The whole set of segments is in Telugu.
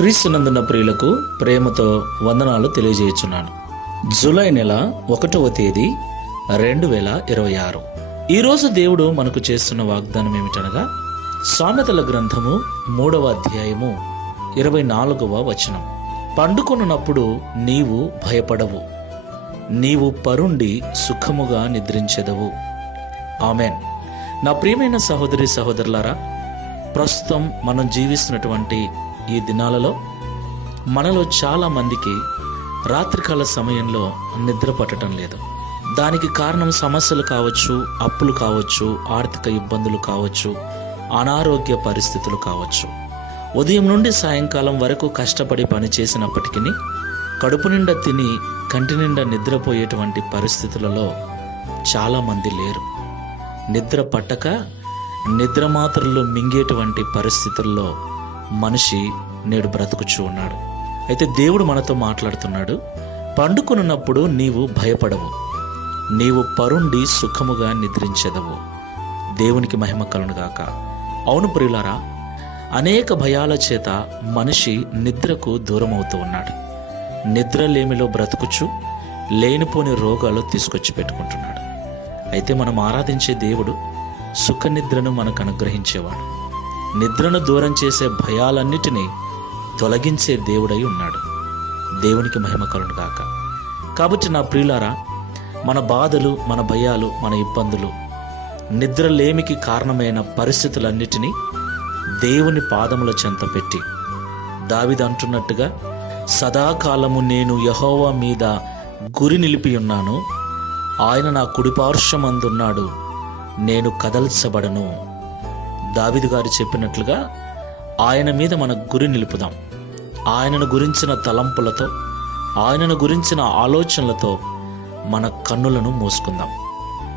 క్రీస్తునందున ప్రియులకు ప్రేమతో వందనాలు తెలియజేయుచున్నాను. జూలై నెల 1వ తేదీ 2026. ఈరోజు దేవుడు మనకు చేస్తున్న వాగ్దానం ఏమిటనగా సామెతల గ్రంథము 3వ అధ్యాయము 24వ వచనం. పండుకొనున్నప్పుడు నీవు భయపడవు, నీవు పరుండి సుఖముగా నిద్రించెదవు. ఆమెన్. నా ప్రియమైన సహోదరి సహోదరులారా, ప్రస్తుతం మనం జీవిస్తున్నటువంటి ఈ దినాలలో మనలో చాలా మందికి రాత్రికాల సమయంలో నిద్ర పట్టడం లేదు. దానికి కారణం సమస్యలు కావచ్చు, అప్పులు కావచ్చు, ఆర్థిక ఇబ్బందులు కావచ్చు, అనారోగ్య పరిస్థితులు కావచ్చు. ఉదయం నుండి సాయంకాలం వరకు కష్టపడి పని చేసినప్పటికీ కడుపు నిండా తిని కంటి నిండా నిద్రపోయేటువంటి పరిస్థితులలో చాలామంది లేరు. నిద్ర పట్టక నిద్ర మాత్రలు మింగేటువంటి పరిస్థితుల్లో మనిషి నేడు బ్రతుకుచూ ఉన్నాడు. అయితే దేవుడు మనతో మాట్లాడుతున్నాడు. పండుకొనున్నప్పుడు నీవు భయపడవు, నీవు పరుండి సుఖముగా నిద్రించెదవు. దేవునికి మహిమ కలుగునుగాక. అవును ప్రియులారా, అనేక భయాల చేత మనిషి నిద్రకు దూరం అవుతూ ఉన్నాడు. నిద్రలేమిలో బ్రతుకుచు లేనిపోని రోగాలు తీసుకొచ్చి పెట్టుకుంటున్నాడు. అయితే మనం ఆరాధించే దేవుడు సుఖ నిద్రను మనకు అనుగ్రహించేవాడు. నిద్రను దూరం చేసే భయాలన్నిటినీ తొలగించే దేవుడై ఉన్నాడు. దేవునికి మహిమ కలుగునుగాక. కాబట్టి నా ప్రియులారా, మన బాధలు, మన భయాలు, మన ఇబ్బందులు, నిద్రలేమికి కారణమైన పరిస్థితులన్నిటినీ దేవుని పాదముల చెంత పెట్టి దావీదు అంటున్నట్టుగా, సదాకాలము నేను యెహోవా మీద గురి నిలిపి ఉన్నాను, ఆయన నా కుడిపార్శ్వమందున్నాడు, నేను కదల్చబడను. దావీదు గారు చెప్పినట్లుగా ఆయన మీద మన గురి నిలుపుదాం. ఆయనను గురించిన తలంపులతో, ఆయనను గురించిన ఆలోచనలతో మన కన్నులను మూసుకుందాం.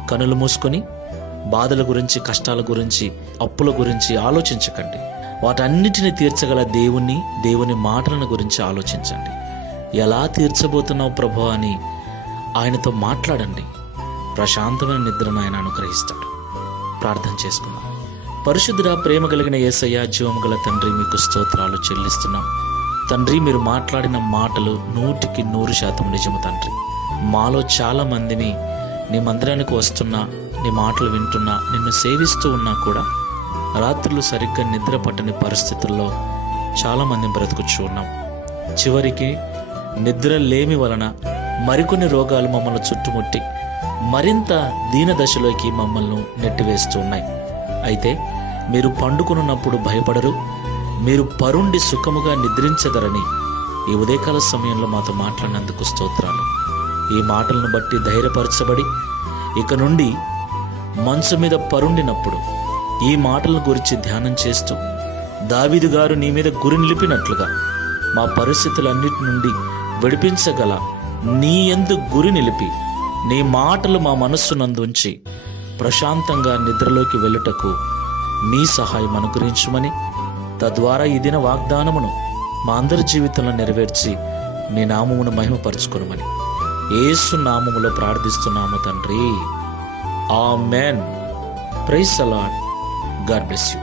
కన్నులు మూసుకొని బాధల గురించి, కష్టాల గురించి, అప్పుల గురించి ఆలోచించకండి. వాటన్నిటిని తీర్చగల దేవుని మాటలను గురించి ఆలోచించండి. ఎలా తీర్చబోతున్నావు ప్రభు అని ఆయనతో మాట్లాడండి. ప్రశాంతమైన నిద్రను ఆయన అనుగ్రహిస్తాడు. ప్రార్థన చేసుకుందాం. పరిశుద్ధుడా, ప్రేమ కలిగిన యేసయ్య, జీవము గల తండ్రి, మీకు స్తోత్రాలు చెల్లిస్తున్నాం. తండ్రి, మీరు మాట్లాడిన మాటలు 100% నిజము తండ్రి. మాలో చాలా మందిని నీ మందిరానికి వస్తున్నా, నీ మాటలు వింటున్నా, నిన్ను సేవిస్తూ ఉన్నా కూడా రాత్రులు సరిగ్గా నిద్ర పట్టని పరిస్థితుల్లో చాలామంది బ్రతుకుచూ ఉన్నాం. చివరికి నిద్ర లేమి వలన మరికొన్ని రోగాలు మమ్మల్ని చుట్టుముట్టి మరింత దీన దశలోకి మమ్మల్ని నెట్టివేస్తూ ఉన్నాయి. అయితే మీరు పండుకొనున్నప్పుడు భయపడరు, మీరు పరుండి సుఖముగా నిద్రించదరని ఈ ఉదయకాల సమయంలో మాతో మాట్లాడినందుకు స్తోత్రాలు. ఈ మాటలను బట్టి ధైర్యపరచబడి ఇక నుండి మనసు మీద పరుండినప్పుడు ఈ మాటలను గురించి ధ్యానం చేస్తూ దావీదు గారు నీ మీద గురి నిలిపినట్లుగా మా పరిస్థితులన్నిటి నుండి విడిపించగల నీ యందు గురి నిలిపి నీ మాటలు మా మనస్సునందుంచి ప్రశాంతంగా నిద్రలోకి వెళ్ళుటకు మీ సహాయం అనుగ్రహించమని, తద్వారా ఈ దిన వాగ్దానమును మా అందరి జీవితంలో నెరవేర్చి నీ నామమును మహిమపరచుకొనుమని యేసు నామములో ప్రార్థిస్తున్నాము తండ్రి. Amen. Praise the lord. God bless you.